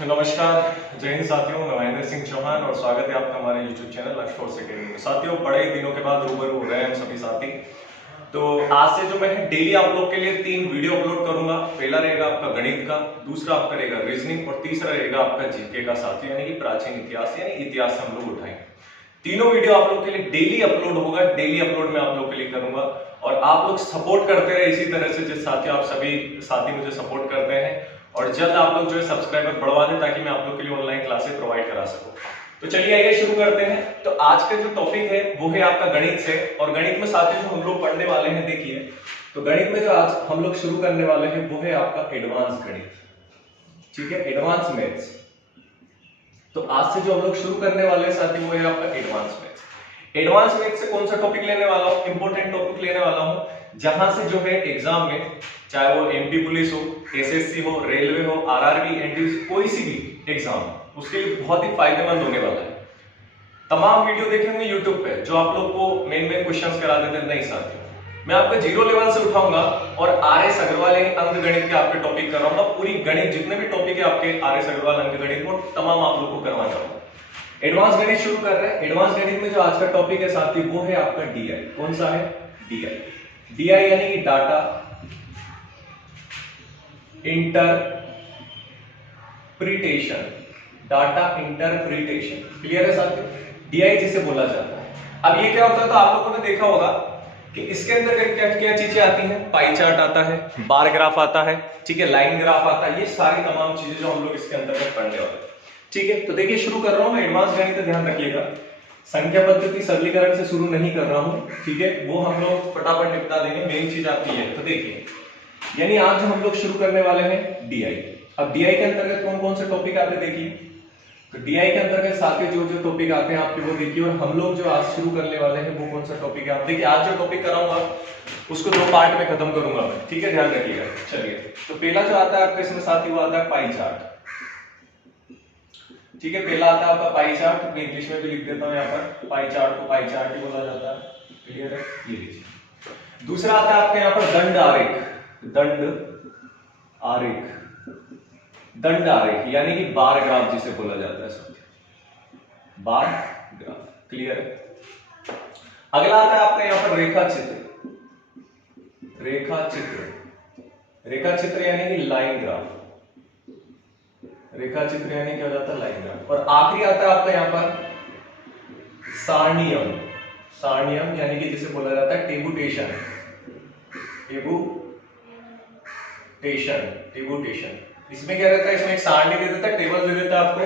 नमस्कार, जय हिंद साथियों। मैं महेंद्र सिंह चौहान और स्वागत है आपका हमारे YouTube चैनल लक्ष्य फोर्स अकेडमी में। साथियों, बड़े ही दिनों के बाद रूबरू हो रहे हैं हम सभी साथी। तो आज से जो मैं डेली आप लोग के लिए 3 वीडियो अपलोड करूंगा। पहला रहेगा आपका गणित का, दूसरा आपका रहेगा रीजनिंग और तीसरा रहेगा आपका जीके का साथियों, यानी कि प्राचीन इतिहास यानी इतिहास हम लोग उठाएंगे। तीनों वीडियो आप लोग के लिए डेली अपलोड होगा। डेली अपलोड मैं आप लोग के लिए करूंगा और आप लोग सपोर्ट करते रहे इसी तरह से, जिस साथियों आप सभी साथी मुझे सपोर्ट करते हैं और जल्द आप लोग जो है सब्सक्राइबर बढ़वा दें ताकि मैं आप लोग के लिए ऑनलाइन क्लासेस प्रोवाइड करा सकूं। तो चलिए आइए शुरू करते हैं। तो आज का जो टॉपिक है वो है आपका गणित से, और गणित में साथियों जो हम लोग पढ़ने वाले हैं, देखिए तो गणित में जो आज हम लोग शुरू करने वाले हैं वो है आपका एडवांस गणित। ठीक है, एडवांस मैथ्स। तो आज से जो हम लोग शुरू करने वाले हैं साथियों वो है आपका एडवांस मैथ्स। एडवांस मैथ्स से कौन सा टॉपिक लेने वाला हूं? इंपॉर्टेंट टॉपिक लेने वाला हूं जहां से जो है एग्जाम में, चाहे वो एमपी पुलिस हो, एसएससी हो, रेलवे हो, आरआरबी, एनटीपीसी, कोई सी भी एग्जाम, उसके लिए बहुत ही फायदेमंद होने वाला है। तमाम वीडियो देखे होंगे यूट्यूब पे जो आप लोग को मेन क्वेश्चंस करा देते हैं। नहीं साथियों, मैं आपका जीरो लेवल से उठाऊंगा और आरएस अग्रवाल यानी अंक गणित के आपके टॉपिक कराऊंगा। पूरी गणित जितने भी टॉपिक है आपके आरएस अग्रवाल अंक गणित वो तमाम आप लोग को करवा चाहूंगा। एडवांस गणित शुरू कर रहे हैं। एडवांस गणित में जो आज का टॉपिक है साथी वो है आपका डीआई। कौन सा है? डीआई। डीआई यानी कि data interpretation. Data interpretation clear है साथियों? डीआई जिसे बोला जाता है। अब ये क्या होता है, तो आप लोगों ने देखा होगा कि इसके अंदर क्या क्या चीजें आती हैं। पाई चार्ट आता है, बार ग्राफ आता है, ठीक है, लाइन ग्राफ आता है। ये सारी तमाम चीजें जो हम लोग इसके अंतर्गत पढ़ने वाले हैं। ठीक है, तो देखिए शुरू कर रहा हूं मैं एडवांस गणित। ध्यान रखिएगा, संख्या पद्धति सरलीकरण से शुरू नहीं कर रहा हूं, ठीक है, वो हम लोग फटाफट निपटा देंगे। मेन चीज आपकी है। तो देखिए, यानी आज जो हम लोग शुरू करने वाले हैं डीआई। अब डीआई के अंतर्गत कौन कौन से टॉपिक आते हैं देखिए। तो डीआई के अंतर्गत साथ जो जो टॉपिक आते हैं आपके वो देखिए, और हम लोग जो आज शुरू करने वाले हैं वो कौन सा टॉपिक है आप देखिए। आज जो टॉपिक कराऊंगा उसको 2 पार्ट में खत्म करूंगा मैं, ठीक है, ध्यान रखिएगा। चलिए, तो पहला जो आता है आपका इसमें साथी वो आता है पाई चार्ट। ठीक है, पहला आता है आपका पाई चार्ट। मैं इंग्लिश में भी लिख देता हूं यहाँ पर, पाई चार्ट को पाई चार्ट ही बोला जाता है। क्लियर है? ये लीजिए। दूसरा आता है आपके यहाँ पर दंड आरेख। दंड आरेख, दंड आरेख यानी कि बार ग्राफ जिसे बोला जाता है साथियों, बार ग्राफ। क्लियर है? अगला आता है आपका यहाँ पर रेखा चित्र। रेखा चित्र, रेखा चित्र यानी कि लाइन ग्राफ। रेखा चित्र यानी क्या हो जाता है? Line graph. और आखिरी आता है आपका यहाँ पर सारणियम। सारणियम यानी कि जिसे बोला जाता है टेबुटेशन। टेबुटेशन। इसमें क्या रहता है? इसमें एक सारणी दे देता है, टेबल दे देता है आपको,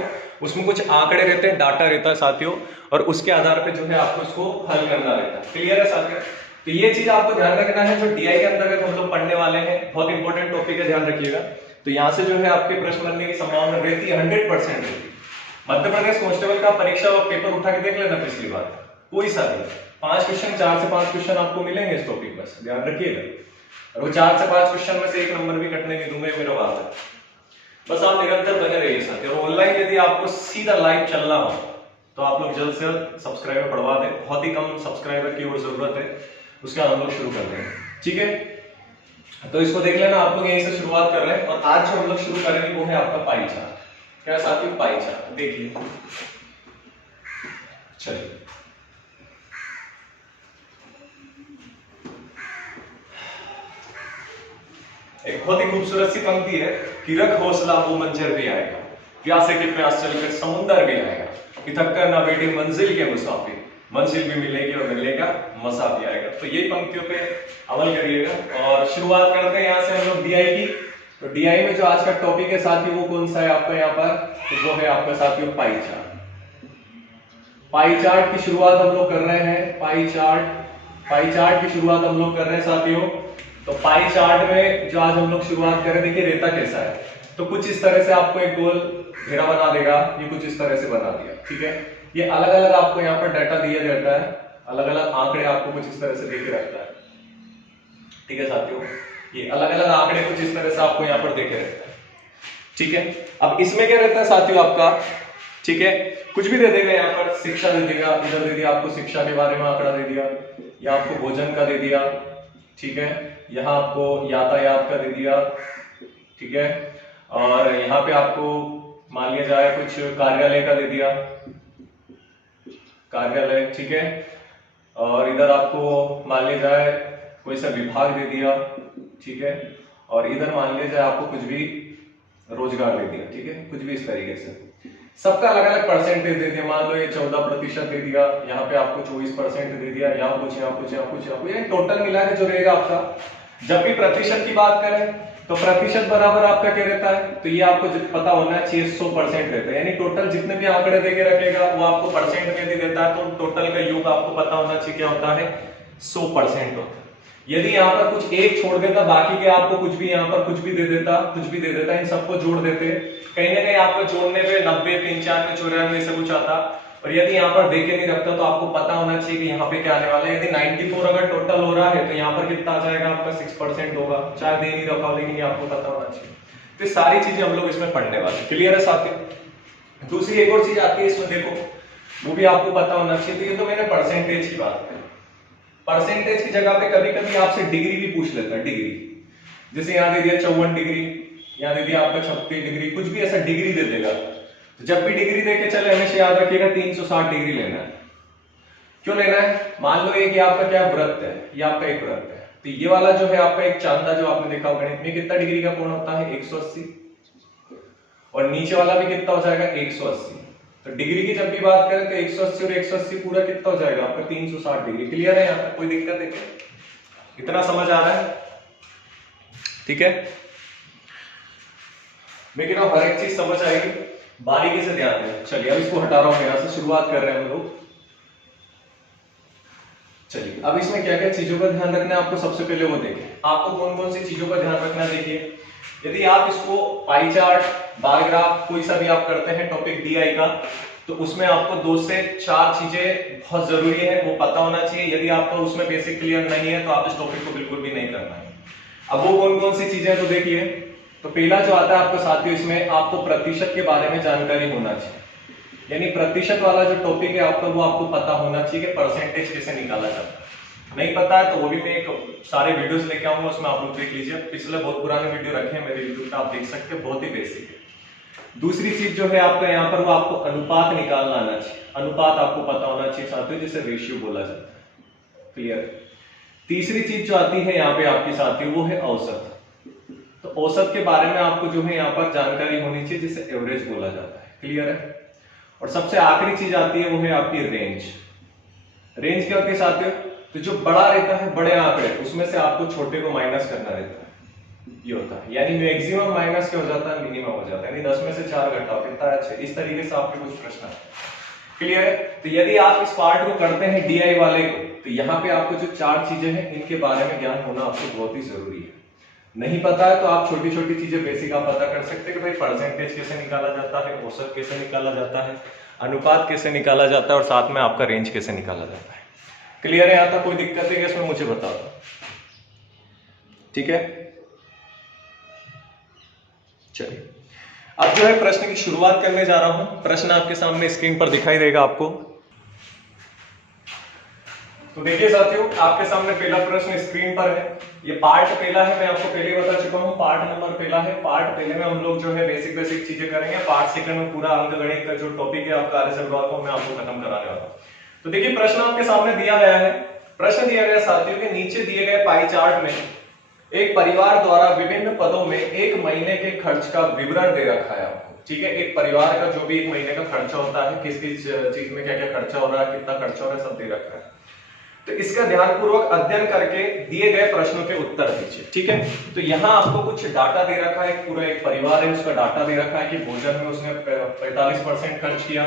उसमें कुछ आंकड़े रहते हैं, डाटा रहता है साथियों, और उसके आधार पे जो है आपको इसको हल करना रहता है। क्लियर है साथियों? तो ये चीज आपको ध्यान रखना है जो डीआई के अंतर्गत हम लोग पढ़ने वाले हैं। बहुत इंपॉर्टेंट टॉपिक है, ध्यान रखिएगा। तो यहाँ से जो है आपके प्रश्न बनने की संभावना रहती है 100% रहती है। मध्य प्रदेश कांस्टेबल का परीक्षा पेपर उठा के देख लेना पिछली बार, कोई सा भी 5 क्वेश्चन, 4 से 5 क्वेश्चन आपको मिलेंगे इस टॉपिक में, ध्यान रखिएगा। और वो 4 से 5 क्वेश्चन में से 1 नंबर भी कटने नहीं दूंगा, मेरा बात है। बस आप निरंतर बने रहिए साथी। और ऑनलाइन यदि आपको सीधा लाइव चलना हो तो आप लोग जल्द से जल्द सब्सक्राइबर बढ़वा दें। बहुत ही कम सब्सक्राइबर की और जरूरत है, उसके बाद हम लोग शुरू करते हैं। ठीक है, तो इसको देख लेना, आप लोग यहीं से शुरुआत कर रहे हैं। और आज जो हम लोग शुरू करेंगे वो है आपका पाई चार्ट। क्या साथी? Pie chart. देखिए, चलिए एक बहुत ही खूबसूरत सी पंक्ति है कि रख हौसला वो मंजर भी आएगा, प्यासे के प्यास चलकर समुंदर भी आएगा, कि थक कर ना बैठे मंजिल के मुसाफिर, मंजिल भी मिलेगी और मिलेगा मजा भी आएगा। तो यही पंक्तियों पे अमल करिएगा। और शुरुआत करते हैं यहाँ से हम लोग डीआई की। तो डीआई में जो आज का टॉपिक है साथियों वो कौन सा है आपका यहाँ पर? तो वो है आपका साथियों पाई चार्ट। पाई चार्ट की शुरुआत हम लोग कर रहे हैं। पाई चार्ट की शुरुआत हम लोग कर रहे हैं साथियों। तो पाई चार्ट में जो आज हम लोग शुरुआत करें, देखिए रेता कैसा है। तो कुछ इस तरह से आपको एक गोल घेरा बना देगा, ये कुछ इस तरह से बना दिया। ठीक है, ये अलग अलग आपको यहाँ पर डाटा दिया जाता है, अलग अलग आंकड़े आपको कुछ इस तरह से देके रखता है। ठीक है साथियों, ये अलग अलग आंकड़े कुछ इस तरह से आपको यहाँ पर देके रखता है। ठीक है, अब इसमें क्या रहता है साथियों आपका, ठीक है, कुछ भी दे देगा यहाँ पर, शिक्षा दे देगा, इधर दे दिया आपको शिक्षा के बारे में आंकड़ा दे दिया, या आपको भोजन का दे दिया, ठीक है, यहाँ आपको यातायात का दे दिया, ठीक है, और यहाँ पे आपको मान लिया जाए कुछ कार्यालय का दे दिया, कार्यालय, ठीक है। और इधर आपको मान लिया जाए कोई सा विभाग दे दिया, ठीक है। और इधर मान लिया जाए आपको कुछ भी रोजगार दे दिया, ठीक है, कुछ भी इस तरीके से। सबका अलग अलग परसेंटेज दे दिया, मान लो ये 14% दे दिया, यहाँ पे आपको 24% दे दिया, यहाँ कुछ, यहाँ कुछ, यहाँ कुछ, यहाँ कुछ, यानी टोटल मिला के जो रहेगा आपका, जब भी प्रतिशत की बात करें तो प्रतिशत बराबर आपका क्या रहता है, तो ये आपको पता होना चाहिए 100% रहता है, यानी टोटल जितने भी आंकड़े देके रखेगा वो आपको परसेंट में दे देता है, तो टोटल का योग आपको पता होना चाहिए क्या होता है, 100% होता है। यदि यहाँ पर कुछ एक छोड़ देता, बाकी के आपको कुछ भी यहाँ पर कुछ भी दे देता, कुछ भी दे देता, इन सबको जोड़ देते, कहीं ना कहीं आपको जोड़ने पे 90, 95, 94 से कुछ आता। और यदि यहाँ पर देके नहीं रखता तो आपको पता होना चाहिए कि यहाँ पे क्या आने वाला है। यदि 94 अगर टोटल हो रहा है तो यहाँ पर कितना आ जाएगा आपका, 6% होगा, चाहे दे नहीं रखा हो, लेकिन ये आपको पता होना चाहिए। तो सारी चीजें हम लोग इसमें पढ़ने वाले, क्लियर है साथियों। दूसरी एक और चीज आती है इसमें, देखो वो भी आपको पता होना चाहिए। तो ये तो मैंने परसेंटेज की बात की, परसेंटेज की जगह पे कभी कभी आपसे डिग्री भी पूछ लेता है, डिग्री, जैसे यहाँ दे दिया 54 डिग्री, यहाँ दे दिया आपका 36 डिग्री, कुछ भी ऐसा डिग्री दे देगा। तो जब भी डिग्री देके चले हमेशा याद रखिएगा 360 डिग्री लेना है। क्यों लेना है, मान लो ये आपका क्या वृत्त है, ये आपका एक वृत्त है, तो ये वाला जो है आपका एक चांदा, जो आपने देखा होगा गणित में, कितना डिग्री का कोण होता है, 180, और नीचे वाला भी कितना हो जाएगा, 180। तो डिग्री की जब भी बात करें तो 180 और 180 पूरा कितना हो जाएगा आपका, 360 डिग्री। क्लियर है, यहाँ पर कोई दिक्कत है क्या, इतना समझ आ रहा है, ठीक है। मैं कह रहा हूं हर एक चीज समझ आएगी, बारीकी से ध्यान दें। चलिए अब इसको हटा रहा हूं, यहां से शुरुआत कर रहे हैं हम लोग। चलिए अब इसमें क्या क्या चीजों का ध्यान रखना है आपको, सबसे पहले वो देखें, आपको कौन कौन सी चीजों का ध्यान रखना है। देखिए यदि आप इसको पाई चार्ट, बार ग्राफ, कोई सा भी आप करते हैं टॉपिक डीआई का, तो उसमें आपको 2 से 4 चीजें बहुत जरूरी है, वो पता होना चाहिए। यदि आपको उसमें बेसिक क्लियर नहीं है तो आप इस टॉपिक को बिल्कुल भी नहीं करना है। अब वो कौन कौन सी चीजें, तो देखिए, तो पहला जो आता है आपको साथियों, इसमें आपको प्रतिशत के बारे में जानकारी होना चाहिए, यानी प्रतिशत वाला जो टॉपिक है आपका, वो आपको पता होना चाहिए कि परसेंटेज कैसे निकाला जाता है। नहीं पता है तो वो भी मैं एक सारे वीडियोस लेके आऊंगा, उसमें आप लोग देख लीजिए, पिछले बहुत पुराने वीडियो रखे हैं मेरे यूट्यूब पे, आप देख सकते हैं, बहुत ही बेसिक है। दूसरी चीज जो है आपका यहाँ पर, वो आपको अनुपात निकालना आना चाहिए, अनुपात आपको पता होना चाहिए साथियों, जिसे रेशियो बोला जाता है, क्लियर। तीसरी चीज जो आती है यहाँ पे आपकी साथियों, वो है औसत। तो औसत के बारे में आपको जो है यहाँ पर जानकारी होनी चाहिए, जिसे एवरेज बोला जाता है, क्लियर है। और सबसे आखिरी चीज आती है वो है आपकी रेंज। रेंज क्या होती है साथियों, तो जो बड़ा रहता है, बड़े आंकड़े, उसमें से आपको छोटे को माइनस करना रहता है, ये होता है, यानी मैक्सिमम माइनस क्या हो जाता है, मिनिमम हो जाता है, यानी 10 में से 4 घटाओ कितना है, 6। इस तरीके से आपके कुछ प्रश्न है, क्लियर है। तो यदि आप इस पार्ट को करते हैं डीआई वाले को, तो यहाँ पे आपको जो 4 चीजें हैं इनके बारे में ज्ञान होना आपको बहुत ही जरूरी है। नहीं पता है तो आप छोटी छोटी चीजें बेसिक आप पता कर सकते हैं कि भाई परसेंटेज कैसे निकाला जाता है, औसत कैसे निकाला जाता है, अनुपात कैसे निकाला जाता है, और साथ में आपका रेंज कैसे निकाला जाता है। क्लियर है, यहाँ तक कोई दिक्कत है इसमें, मुझे बता दो, ठीक है। चलिए अब जो है प्रश्न की शुरुआत करने जा रहा हूं। प्रश्न आपके सामने स्क्रीन पर दिखाई देगा आपको। तो देखिए साथियों, आपके सामने पहला प्रश्न स्क्रीन पर है। ये पार्ट पहला है, मैं आपको पहले बता चुका हूं, पार्ट नंबर पहला है। पार्ट पहले में हम लोग जो है बेसिक बेसिक चीजें करेंगे। पार्ट सेकंड में पूरा अंकगणित का जो टॉपिक है आपका कार्यसमूह को मैं आपको खत्म कराने वाला हूं। तो देखिए प्रश्न आपके सामने दिया गया है। प्रश्न दिया गया साथियों के नीचे दिए गए पाई चार्ट में एक परिवार द्वारा विभिन्न पदों में एक महीने के खर्च का विवरण दे रखा है आपको, ठीक है। एक परिवार का जो भी एक महीने का खर्चा होता है, किस किस चीज में क्या क्या खर्चा हो रहा है, कितना खर्चा हो रहा है, सब दे रखा है। तो इसका ध्यानपूर्वक अध्ययन करके दिए गए प्रश्नों के उत्तर दीजिए, ठीक है। तो यहाँ आपको कुछ डाटा दे रखा है, पूरा एक परिवार है उसका डाटा दे रखा है कि भोजन में उसने 45% खर्च किया,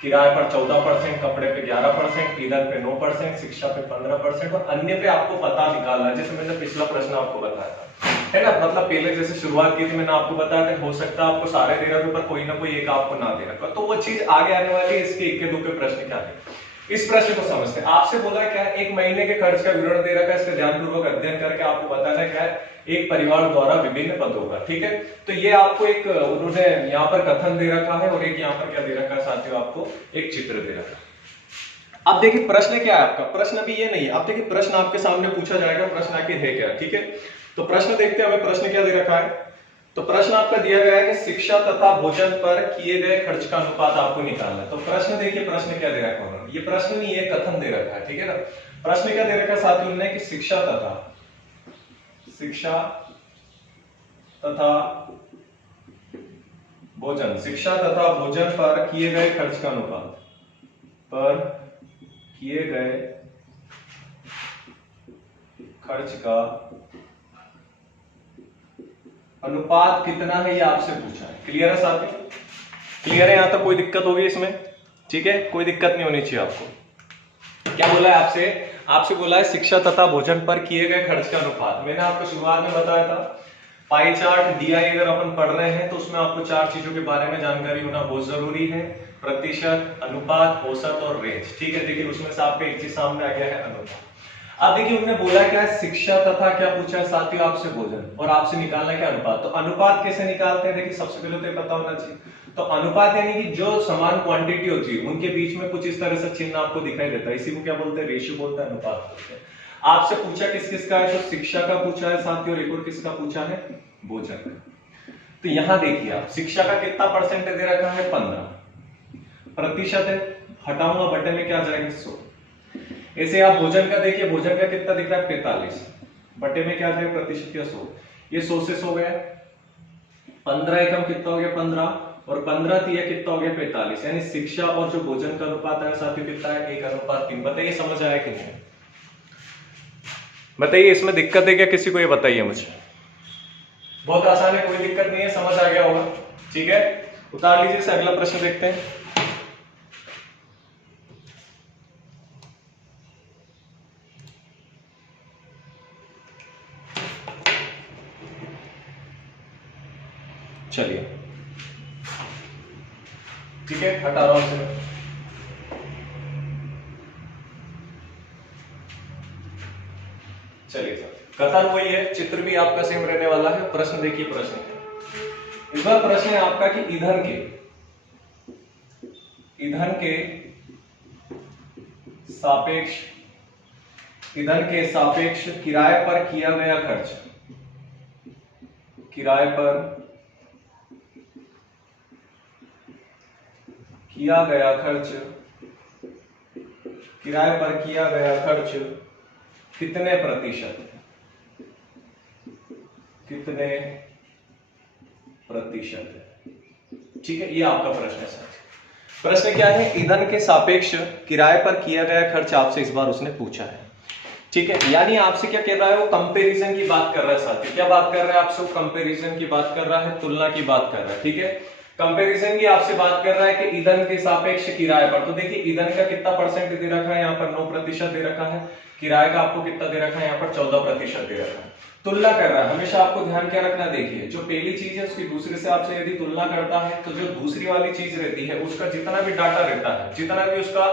किराए पर 14%, कपड़े पे 11%, ईंधन पे 9%, शिक्षा पे 15% और अन्य पे आपको पता निकालना है। जैसे मैंने पिछला प्रश्न आपको बताया था, है ना, मतलब पहले जैसे शुरुआत की थी मैंने आपको बताया था, हो सकता है आपको सारे दे रखा, पर कोई ना कोई एक आपको ना दे रखा, तो वो चीज आगे आने वाली है। इसके इक्के दुक्के प्रश्न क्या है, इस प्रश्न को समझते हैं। आपसे बोला क्या है, एक महीने के खर्च का विवरण दे रखा है, इसका ध्यानपूर्वक अध्ययन करके आपको बताना क्या है, एक परिवार द्वारा विभिन्न पदों का, ठीक है। तो ये आपको एक उन्होंने यहाँ पर कथन दे रखा है और एक यहाँ पर क्या दे रखा है साथियों, आपको एक चित्र दे रखा है। अब देखिए प्रश्न क्या है आपका, प्रश्न अभी ये नहीं है। अब देखिए प्रश्न आपके सामने पूछा जाएगा, प्रश्न आखिर है क्या, ठीक है। तो प्रश्न देखते हैं हमें, प्रश्न क्या दे रखा है। तो प्रश्न आपका दिया गया है कि शिक्षा तथा भोजन पर किए गए खर्च का अनुपात आपको निकालना है। तो प्रश्न देखिए, प्रश्न क्या दे रखा है, ये प्रश्न नहीं है, कथन दे रखा है, ठीक है ना। प्रश्न क्या दे रखा है साथियों ने कि शिक्षा तथा भोजन पर किए गए खर्च का अनुपात, अनुपात कितना है ये आपसे पूछा है। क्लियर है साथियों? क्लियर है? यहां तक कोई दिक्कत होगी इसमें? ठीक है, कोई दिक्कत नहीं होनी चाहिए आपको। क्या बोला है आपसे बोला है शिक्षा तथा भोजन पर किए गए खर्च का अनुपात। मैंने आपको शुरुआत में बताया था पाई चार्ट DI अगर अपन पढ़ रहे हैं तो उसमें आपको 4 चीजों के बारे में जानकारी होना बहुत जरूरी है, प्रतिशत, अनुपात, औसत और रेंज। ठीक है, देखिए उसमें से आपको एक चीज सामने आ गया है, अनुपात। अब देखिए उन्होंने बोला क्या है, शिक्षा तथा क्या पूछा है साथियों आपसे, भोजन, और आपसे निकालना क्या अनुपात। तो अनुपात कैसे निकालते हैं, देखिए सबसे पहले तो ये पता होना चाहिए। तो अनुपात यानी कि जो समान क्वांटिटी होती है उनके बीच में कुछ इस तरह से चिन्ह आपको दिखाई देता है, इसी को क्या बोलते हैं, रेशियो बोलते हैं, अनुपात बोलते हैं। आपसे पूछा किस किस का है, तो शिक्षा का पूछा है साथियों, और एक और किसका पूछा है, भोजन का। तो यहां देखिए आप शिक्षा का कितना परसेंटेज दे रखा है, 15 प्रतिशत है, हटाऊंगा बटन में क्या आ जाएगा, 100। ऐसे आप भोजन का देखिए, भोजन का कितना दिख रहा है, 45, बटे में क्या आ जाएगा, प्रतिशत या 100। ये 100 से 100 गया, 15 एकम कितना हो गया, 15, और 15 तिया कितना हो गया, 45। यानी शिक्षा और जो भोजन का अनुपात है साथियों कितना है, 1:3। बताइए समझ आया कि नहीं? बताइए इसमें दिक्कत है क्या किसी को, ये बताइए मुझे। बहुत आसान है, कोई दिक्कत नहीं है, समझ आ गया होगा। ठीक है, उतार लीजिए से अगला प्रश्न देखते हैं। चलिए ठीक है, हटा रहा हूं से। चलिए सर, कथन वही है, चित्र भी आपका सेम रहने वाला है। प्रश्न देखिए, प्रश्न इस बार प्रश्न है आपका कि ईंधन के सापेक्ष किराए पर किया गया खर्च, किराए पर किया गया खर्च कितने प्रतिशत है, ठीक है, ये आपका प्रश्न है सर। प्रश्न क्या है, ईंधन के सापेक्ष किराए पर किया गया खर्च आपसे इस बार उसने पूछा है। ठीक है, यानी आपसे क्या कह रहा है, वो कंपैरिजन की बात कर रहा है साथी। क्या बात कर रहा है आपसे, वो कंपैरिजन की बात कर रहा है, तुलना की बात कर रहा है। ठीक है, कंपैरिजन की आपसे बात कर रहा है कि ईंधन के सापेक्ष किराए पर। तो देखिए ईंधन का कितना परसेंट दे रखा है, यहाँ पर 9% दे रखा है, किराए का आपको कितना दे रखा है, यहाँ पर 14% दे रखा है। तुलना कर रहा है, हमेशा आपको ध्यान क्या रखना, देखिए जो पहली चीज है उसकी दूसरे से आपसे यदि तुलना करता है तो जो दूसरी वाली चीज रहती है उसका जितना भी डाटा रहता है, जितना भी उसका,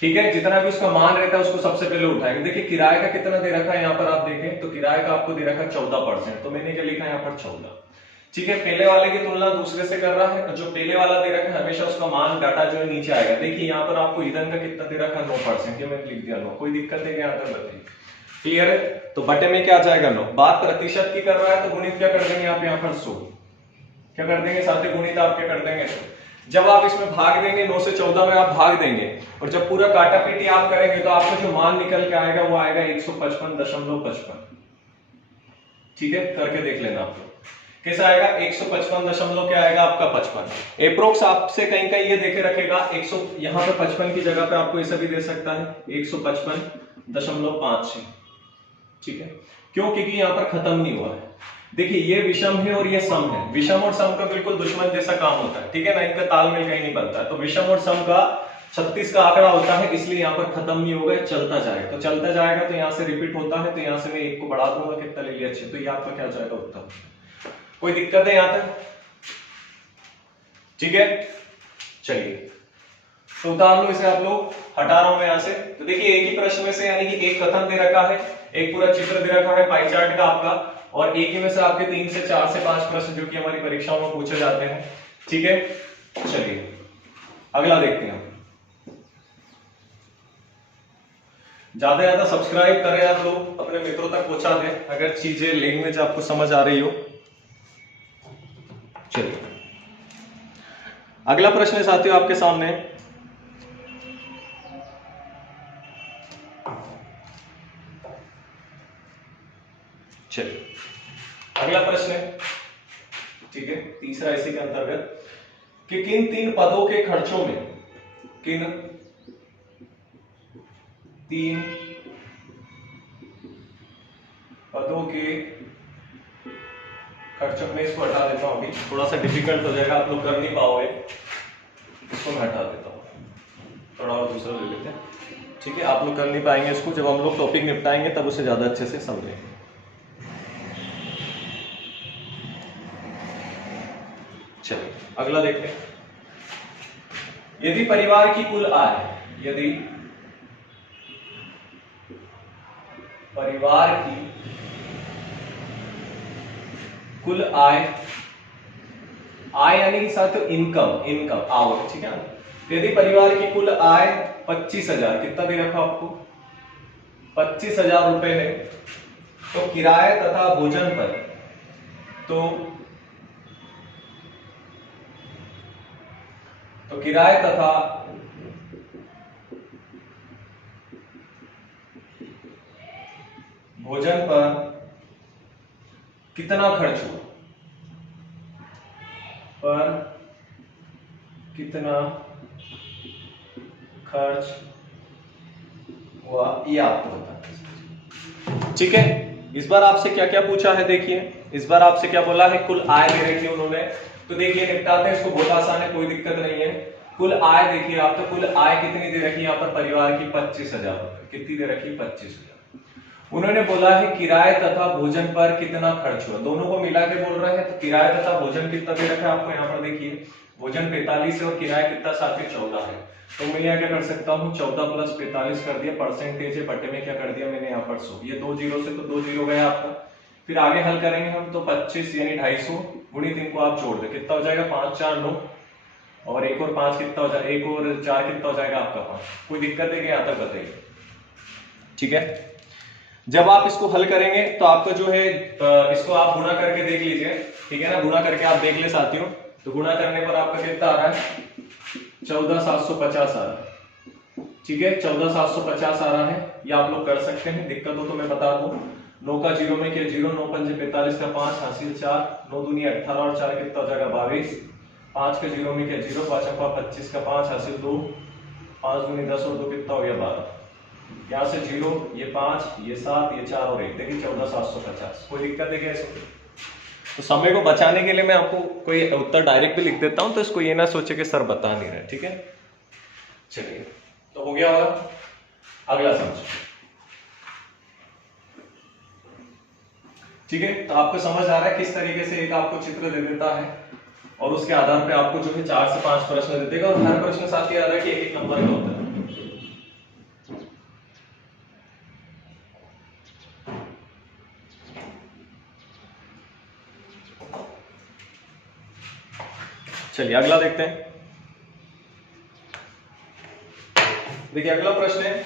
ठीक है, जितना भी उसका मान रहता है उसको सबसे पहले उठाएंगे। देखिए किराए का कितना दे रखा है, यहाँ पर आप देखें तो किराए का आपको दे रखा है 14%, तो मैंने क्या लिखा है यहाँ पर 14। ठीक है, पहले वाले की तुलना दूसरे से कर रहा है, जो पहले वाला दे रखा है हमेशा उसका मान डाटा जो है नीचे आएगा। देखिए यहाँ पर आपको ईंधन का कितना दे रखा है, 9%, ये मैंने लिख दिया 9। कोई दिक्कत है यहाँ तक बताइए, क्लियर है? तो बटे में क्या आ जाएगा, 9। बात प्रतिशत की कर रहा है तो गुणित क्या कर देंगे आप, यहाँ पर 100 क्या कर देंगे साथ ही, गुणित आप क्या कर देंगे। जब आप इसमें भाग देंगे 9 से 14 में आप भाग देंगे, और जब पूरा काटा पीटी आप करेंगे तो आपका जो मान निकल के आएगा वो आएगा 155.55। ठीक है, करके देख लेना आप लोग कैसा आएगा, 155 क्या आएगा आपका 55। एप्रोक्स आपसे कहीं कहीं ये देखे रखेगा 100, यहाँ पे 55 की जगह पे आपको ऐसा भी दे सकता है 155.56। ठीक है, क्यों, क्योंकि यहाँ पर खत्म नहीं हुआ है। देखिए ये विषम है और ये सम है, विषम और सम का बिल्कुल दुश्मन जैसा काम होता है। ठीक है ना, इनका तालमेल कहीं नहीं बनता है। तो विषम और सम का 36 का आंकड़ा होता है, इसलिए यहाँ पर खत्म नहीं होगा, चलता जाएगा। तो चलता जाएगा तो यहाँ से रिपीट होता है, तो यहाँ से मैं 1 को बढ़ा दूंगा, कितना ले लिया 6, तो ये आपका क्या जाएगा, उत्तर। कोई दिक्कत है यहाँ तक? ठीक है, चलिए तो उतार लो इसे आप लोग, हटा रहा हूं मैं यहाँ से। तो देखिए एक ही प्रश्न में से, यानी कि एक कथन दे रखा है, एक पूरा चित्र दे रखा है पाई चार्ट का आपका, और एक ही में से आपके 3 से 4 से 5 प्रश्न जो कि हमारी परीक्षाओं में पूछे जाते हैं। ठीक है, चलिए अगला देखते हैं। ज्यादा सब्सक्राइब करें आप लोग, अपने मित्रों तक पहुंचा दें अगर चीजें लैंग्वेज आपको समझ आ रही हो। चलिए अगला प्रश्न है साथियों आपके सामने। चलिए अगला प्रश्न है, ठीक है, तीसरा इसी के अंतर्गत कि किन 3 पदों के खर्चों में, किन 3 पदों के खर्चों में, इसको हटा देता हूं, अभी थोड़ा सा डिफिकल्ट हो जाएगा, आप लोग कर नहीं पाओगे, इसको मैं हटा देता हूं, थोड़ा और दूसरा ले लेते हैं, ठीक है, आप लोग कर नहीं पाएंगे इसको, जब हम लोग टॉपिक निपटाएंगे तब उसे ज्यादा अच्छे से समझेंगे। चलिए अगला देखते हैं, यदि परिवार की कुल आय, यदि परिवार की कुल आय, आय यानी कि साथ इनकम, इनकम आवक, ठीक है ना, यदि परिवार की कुल आय 25,000, कितना दे रखा आपको, 25,000 रुपए है, तो किराए तथा भोजन पर, तो किराए तथा भोजन पर कितना खर्च हुआ, पर कितना खर्च हुआ ये आपको बताना, ठीक है। इस बार आपसे क्या क्या पूछा है, देखिए इस बार आपसे क्या बोला है, कुल आय दे रखी है उन्होंने, तो देखिए निपटाते हैं इसको, बहुत आसान है, कोई दिक्कत नहीं है। कुल आय देखिए आप, तो कुल आय कितनी दे रखी है यहाँ पर परिवार की, 25,000 रुपए, कितनी दे रखी है, 25,000। उन्होंने बोला है किराए तथा भोजन पर कितना खर्च हुआ, दोनों को मिला के बोल रहा है, तो किराए तथा भोजन कितना दे रखा है आपको यहाँ पर, देखिए भोजन 45 है और किराया कितना साथ में 14 है, तो मैं यहाँ क्या कर सकता हूँ, 14 + 45 कर दिया, परसेंटेज है, बटे में क्या कर दिया मैंने यहाँ पर 100, ये 2 जीरो से तो 2 जीरो गया आपका। फिर आगे हल करेंगे हम, तो 25 यानी 250 गुणित इनको आप जोड़ दे, कितना हो जाएगा, 5 4 9, और 1 और 5 कितना हो जाएगा, 1 और 4 कितना हो जाएगा आपका 5। कोई दिक्कत है कि यहाँ तक बताइए, ठीक है। जब आप इसको हल करेंगे तो आपका जो है, इसको आप गुणा करके देख लीजिए, ठीक है ना, गुणा करके आप देख ले साथियों, तो गुणा करने पर आपका कितना आ रहा है, 14,750 आ रहा है, ठीक है, 14,750 आ रहा है, ये आप लोग कर सकते हैं, दिक्कत हो तो मैं बता दूं, 9 का 0 में क्या 0, 9 पंजे 45 का 5 हासिल 4, 9 दूनी 18 और 4 कितना हो जाएगा 22, 5 का 0 में क्या 0, 5 का 25 का 5 हासिल 2, 5 दूनी 10 और 2 कितना हो गया 12, यहाँ से 0, ये 5, ये 7, ये 4 और 1, देखिए 14,750। कोई दिक्कत है क्या इसमें? तो समय को बचाने के लिए मैं आपको कोई उत्तर डायरेक्ट भी लिख देता हूं, तो इसको ये ना सोचे कि सर बता नहीं रहे, ठीक है। चलिए तो हो गया होगा, अगला समझ, ठीक है। तो आपको समझ आ रहा है किस तरीके से एक आपको चित्र दे देता है और उसके आधार पे आपको जो है 4 से 5 प्रश्न दे देगा, और हर प्रश्न साथ ही आ रहा है कि 1-1 नंबर का होता है। चलिए अगला देखते हैं, देखिए अगला प्रश्न है,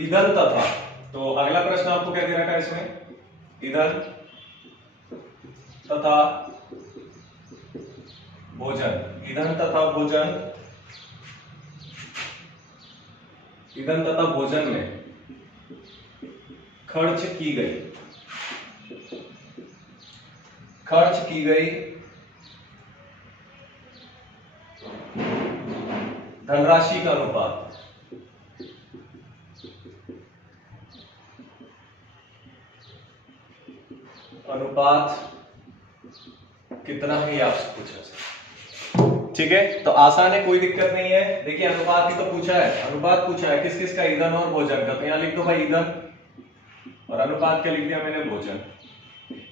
ईंधन तथा, तो अगला प्रश्न आपको क्या दे रखा है इसमें, ईंधन तथा भोजन, ईंधन तथा भोजन, ईंधन तथा भोजन में खर्च की गई धनराशि का अनुपात, कितना है ये आपसे पूछा, ठीक है। तो आसान है, कोई दिक्कत नहीं है। देखिए अनुपात ही तो पूछा है, अनुपात पूछा है किस किस का, ईंधन और भोजन का, तो यहां लिख दो भाई ईंधन, और अनुपात क्या लिख दिया मैंने, भोजन।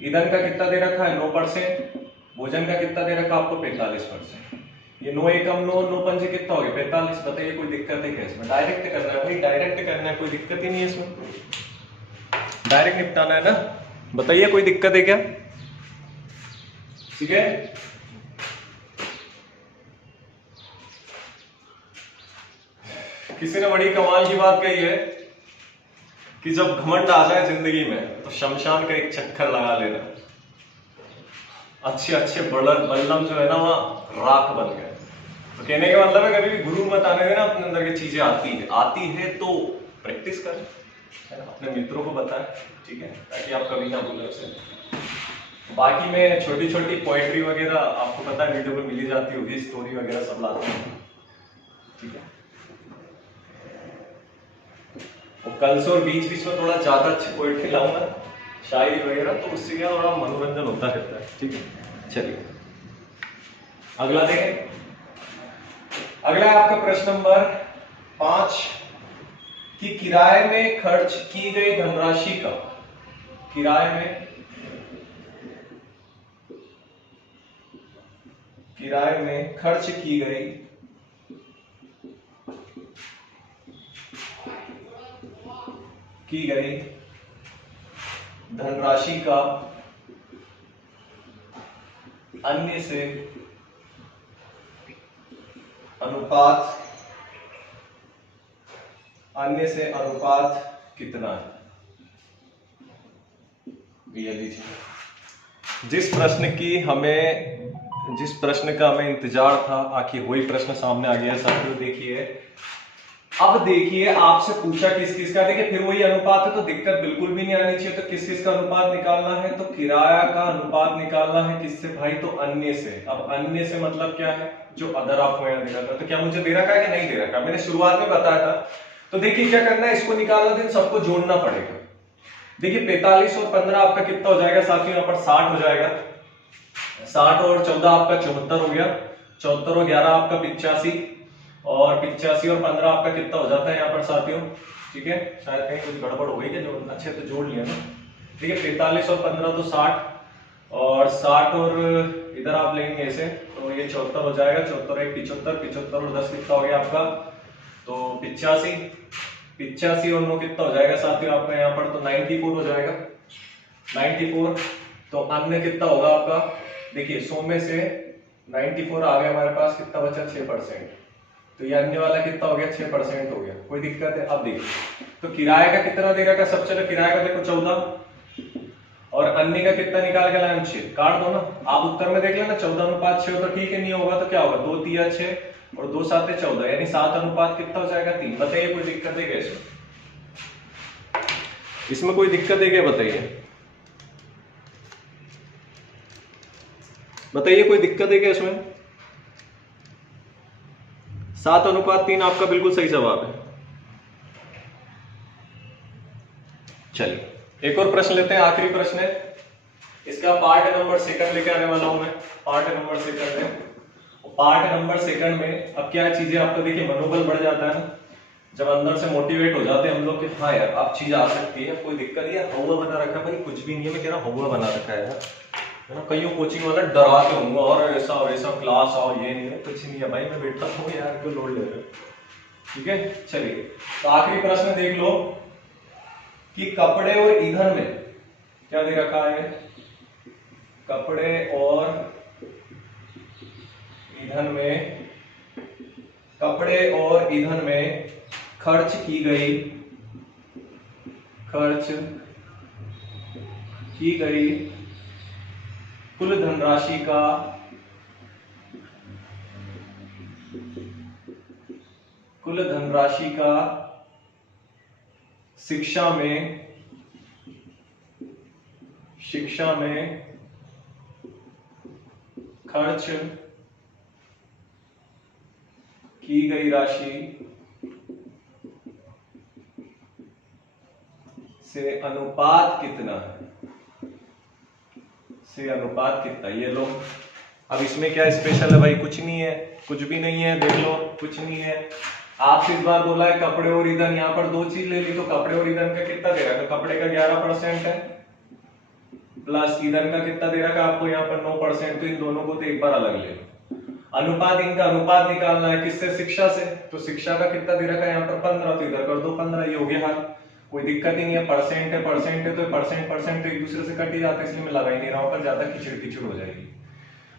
ईंधन का कितना दे रखा है 9%, भोजन का कितना दे रखा आपको 45%, ये 9 एकम 9, 9 पंजे कितना हो गया 45। बताइए कोई दिक्कत है क्या इसमें, डायरेक्ट करना है भाई, डायरेक्ट करना है, कोई दिक्कत ही नहीं है इसमें, डायरेक्ट निपटाना है ना, बताइए कोई दिक्कत है क्या, ठीक है। किसी ने बड़ी कमाल की बात कही है कि जब घमंड आ जाए जिंदगी में तो शमशान का एक चक्कर लगा लेना। अच्छे अच्छे बल्लम जो है ना वहाँ राख बन गए। तो कहने का मतलब है कभी भी गुरु मत आने देना, अपने अंदर की चीजें आती है तो प्रैक्टिस करें, है ना, अपने मित्रों को बताएं, ठीक है, ताकि आप कभी ना भूलें उसे। बाकी में छोटी छोटी पोएट्री वगैरह आपको पता है वीडियो में मिली जाती होगी, स्टोरी वगैरह सब लाते हैं, ठीक है। और कल से और बीच बीच में थोड़ा ज्यादा अच्छी पोएट्री लाऊंगा, शायरी वगैरह, तो उससे क्या थोड़ा मनोरंजन होता रहता है, ठीक है। चलिए अगला देखें। अगला आपका प्रश्न नंबर 5 कि किराए में खर्च की गई धनराशि का, किराए में खर्च की गई धनराशि का अन्य से अनुपात कितना है? ये लीजिए, जिस प्रश्न का हमें इंतजार था, आखिर वही प्रश्न सामने आ गया साथियों। देखिए अब देखिए आपसे पूछा किस किस का, देखिए फिर वही अनुपात है तो दिक्कत बिल्कुल भी नहीं आनी चाहिए। तो किस किस का अनुपात निकालना है? तो किराया का अनुपात निकालना है किससे भाई? तो अन्य से। अब अन्य से मतलब क्या है? जो अदर आपको यहाँ दे रखा था। तो क्या मुझे दे रखा है कि नहीं दे रखा? मैंने शुरुआत में बताया था। तो देखिए क्या करना है, इसको निकालना तो इन सबको जोड़ना पड़ेगा। देखिए 45 और 15 आपका कितना हो जाएगा साथियों? यहाँ पर 60 हो जाएगा। 60 और 14 आपका 74 हो गया। 74 और 11 आपका 85, और 85 और 15 आपका कितना हो जाता है यहाँ पर साथियों? ठीक है, शायद कहीं कुछ गड़बड़ हो गई क्या? जो अच्छे तो जोड़ लिया ना। ठीक है, 45 और 15 तो 60, और 60 और इधर आप लेंगे ऐसे तो ये 74 हो जाएगा। 74 एक 75, 75 और 10 कितना हो गया आपका? तो 85। 85 और 9 कितना हो जाएगा साथियों आपका यहाँ पर? तो 94 हो जाएगा। 94। तो अन्य कितना होगा आपका? देखिए 100 में से 94 आ गया हमारे पास, कितना बचा? 6%। तो ये अन्य वाला कितना हो गया? 6% हो गया। कोई दिक्कत है? अब देखिए तो किराए का कितना दे रखा? सब चलो किराए का देखो 14, और अन्य का कितना निकाल के लाए? 6। काट दो ना, आप उत्तर में देख लेना। 14:6 तो ठीक है, नहीं होगा तो क्या होगा? 2 3 6 और 2 7 14, यानी 7 कितना हो जाएगा? 3। बताइए कोई दिक्कत है क्या इसमें? इसमें कोई दिक्कत है क्या? बताइए कोई दिक्कत है क्या इसमें? 7:3 आपका बिल्कुल सही जवाब है। चलिए एक और प्रश्न लेते हैं, आखिरी प्रश्न है इसका। पार्ट नंबर 2 लेके आने वाला हूं मैं। पार्ट नंबर 2 में, पार्ट नंबर 2 में अब क्या चीजें आपको देखिए मनोबल बढ़ जाता है ना, जब अंदर से मोटिवेट हो जाते हैं हम लोग कि हाँ यार आप चीज आ सकती है, कोई दिक्कत नहीं है। हवा बना रखा है भाई, कुछ भी नहीं है, मैं कह रहा हवा बना रखा है यार, है ना। कईयों कोचिंग वाला डरा के होऊंगा और ऐसा और ऐसा क्लास आओ, ये नहीं है, कुछ नहीं है भाई, मैं बैठा हूँ यार, क्यों लोड ले रहे हो? ठीक है, चलिए तो आखिरी प्रश्न देख लो कि कपड़े और ईंधन में क्या दे रखा है? कपड़े और ईंधन में खर्च की गई कुल धनराशि का शिक्षा में खर्च की गई राशि से अनुपात कितना है? ये लो। अब इसमें क्या स्पेशल है भाई? कुछ नहीं है, कुछ भी नहीं है, देख लो कुछ नहीं है। आपसे इस बार बोला है कपड़े और ईंधन, यहाँ पर 2 चीज ले ली, तो कपड़े और ईंधन का कितना दे रहा है? तो कपड़े का 11% है, प्लस ईंधन का कितना दे रहा है आपको यहाँ पर? 9%। तो इन दोनों को तो एक बार अलग ले लो। अनुपात, इनका अनुपात निकालना है किससे? शिक्षा से। तो शिक्षा का कितना दे रखा है यहाँ पर? 15, तो इधर कर दो 15, ये हो गया हाल। कोई दिक्कत ही नहीं है, परसेंट है तो परसेंट तो एक दूसरे से कट ही जाता है, इसलिए मैं लगा ही नहीं रहा हूं, पर ज्यादा किचड़ हो जाएगी।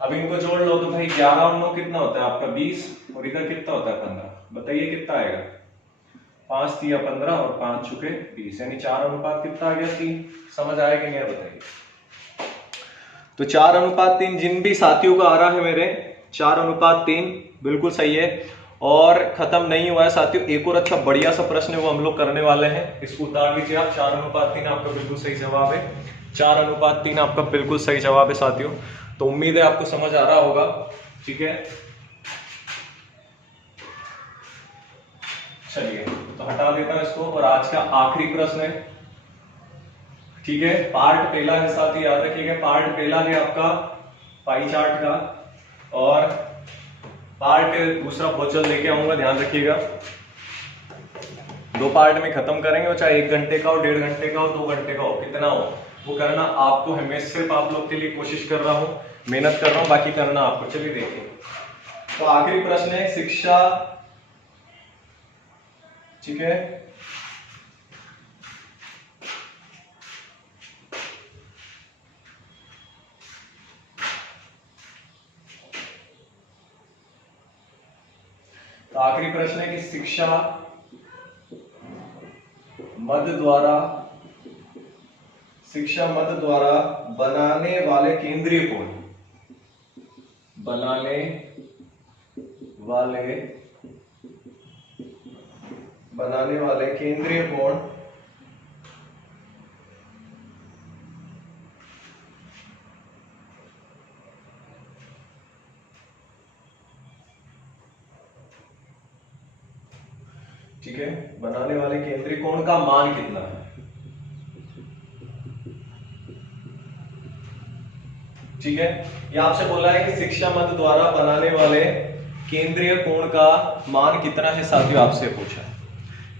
अब इनको जोड़ लो तो भाई 11 और 9 कितना होता है आपका? 20, और इधर कितना होता है? 15। बताइए कितना आएगा? 5 3 15 और 5 चुके 20, यानी 4 अनुपात कितना आ गया 3। समझ आया कि नहीं बताइए। तो 4 अनुपात 3 जिन भी साथियों का आ रहा है मेरे 4 अनुपात 3 बिल्कुल सही है। और खत्म नहीं हुआ है साथियों, एक और अच्छा बढ़िया सा प्रश्न है वो हम लोग करने वाले हैं, इसको उतार लीजिए आप। 4 अनुपात 3 आपका बिल्कुल सही जवाब है। 4 अनुपात 3 आपका बिल्कुल सही जवाब है साथियों। तो उम्मीद है आपको समझ आ रहा होगा, ठीक है। चलिए तो हटा देता हूं इसको, और आज का आखिरी प्रश्न है, ठीक है। पार्ट पहला है साथी, याद रखिएगा पार्ट पहला है आपका पाई चार्ट का, और पार्ट दूसरा बहुत जल्द लेके आऊंगा, ध्यान रखिएगा। 2 पार्ट में खत्म करेंगे, और चाहे 1 घंटे का हो, 1.5 घंटे का हो, 2 घंटे का हो, कितना हो वो करना आपको है। मैं सिर्फ आप लोग के लिए कोशिश कर रहा हूं, मेहनत कर रहा हूं, बाकी करना आपको। चलिए देखिए, तो आखिरी प्रश्न है शिक्षा, ठीक है। तो आखिरी प्रश्न है कि शिक्षा मद द्वारा बनाने वाले केंद्रीय कोण, बनाने वाले केंद्रीय कोण ठीक है, बनाने वाले केंद्रीय कोण का मान कितना है, ठीक है। ये आपसे बोला है कि शिक्षा मद द्वारा बनाने वाले केंद्रीय कोण का मान कितना है साथियों, आपसे पूछा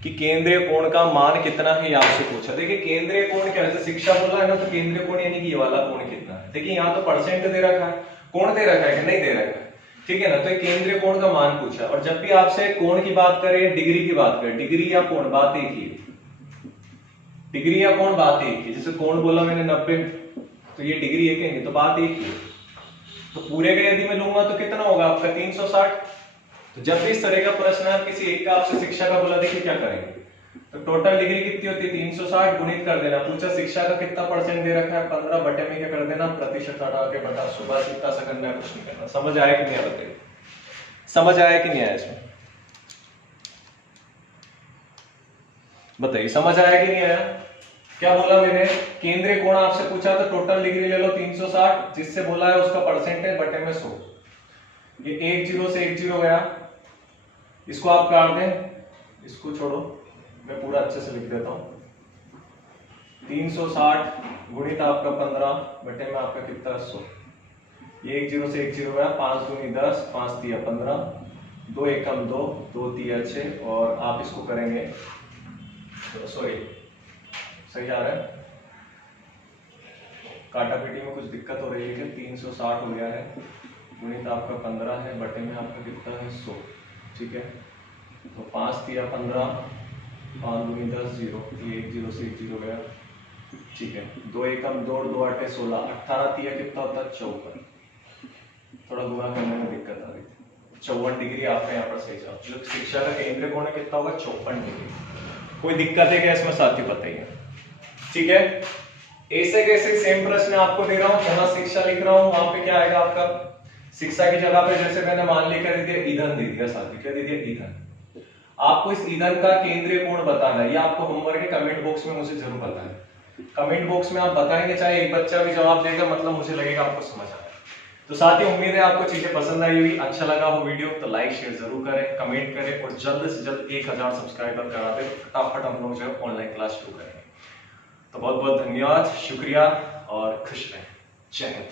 कि केंद्रीय कोण का मान कितना है, आपसे पूछा। देखिए केंद्रीय कोण क्या है, शिक्षा बोला है ना, तो केंद्रीय कोण यानी कि ये वाला कोण कितना है। देखिए यहाँ तो परसेंट दे रखा है, कोण दे रखा है कि नहीं दे रखा है, ठीक है ना। तो केंद्रीय कोण का मान पूछा, और जब भी आपसे कोण की बात करें, डिग्री की बात करें, डिग्री या कोण बात एक ही, डिग्री या कोण बात एक ही। जैसे कोण बोला मैंने 90, तो ये डिग्री है कि नहीं, तो बात एक ही। तो पूरे का यदि मैं लूंगा तो कितना होगा आपका 360। तो जब भी इस तरह का प्रश्न है, किसी एक का आपसे शिक्षा का बोला, देखिए क्या करेंगे, तो टोटल डिग्री कितनी होती है 360, गुणित कर देना। पूछा शिक्षा का कितना परसेंट दे रखा है 15, बटे में क्या कर देना प्रतिशत हटा के बटा 100, बस इतना सा करना है, कुछ नहीं करना। समझ आया कि नहीं आया बताइए, समझ आया कि नहीं आया इसमें बताइए, समझ आया कि नहीं आया। क्या बोला मैंने, केंद्रीय कोण आपसे पूछा तो टोटल डिग्री ले लो 360, जिससे बोला है उसका परसेंटेज बटे में 100। ये 1 0 से 1 0 गया, इसको आप काट दें, इसको छोड़ो, मैं पूरा अच्छे से लिख देता हूं। 360 गुणित आपका 15 बटे में आपका कितना 100। ये 1 0 से 1 0 गया, 5 दूनी 10, 5 तिया 15, 2 एकम 2, 2 तिया 6, और आप इसको करेंगे, सॉरी सही आ रहा है, काटा पीटी में कुछ दिक्कत हो रही है कि 360 हो गया है, गुणित आपका 15 है, बटे में आपका कितना है 100, ठीक है। तो 5 तिया 15, 5 दूनी 10, 0, ये 1 0 से 1 0 गया, ठीक है। 2 एकम 2, 2 8 16, 18 तिया कितना होता है 54। थोड़ा गुणा करने में दिक्कत आ रही थी। 54 डिग्री आपका यहाँ पर सही जवाब। जो शिक्षा का केंद्रीय कोण कितना होगा 54 डिग्री। कोई दिक्कत है क्या इसमें साथी बताइए, ठीक है। ऐसे कैसे सेम प्रश्न आपको दे रहा हूं, जहां शिक्षा लिख रहा हूं वहां पे क्या आएगा आपका, शिक्षा की जगह पे जैसे मैंने मान लेकर दे दिया ईंधन दे दिया साथी, क्या दे दिया ईंधन। आपको इस ईंधन का केंद्रीय कोण बताना है, ये आपको होमवर्क के कमेंट बॉक्स में मुझे जरूर बताएं। कमेंट बॉक्स में आप बताएंगे, चाहे एक बच्चा भी जवाब देगा, मतलब मुझे लगेगा आपको समझ आ रहा है। तो साथी उम्मीद है आपको चीजें पसंद आई हुई, अच्छा लगा हो वीडियो तो लाइक शेयर जरूर करें, कमेंट करें, और जल्द से जल्द 1000 सब्सक्राइबर करा दें, फटाफट हम लोग जो है ऑनलाइन क्लास शुरू करेंगे। तो बहुत बहुत धन्यवाद, शुक्रिया, और खुश रहें। जय हिंद।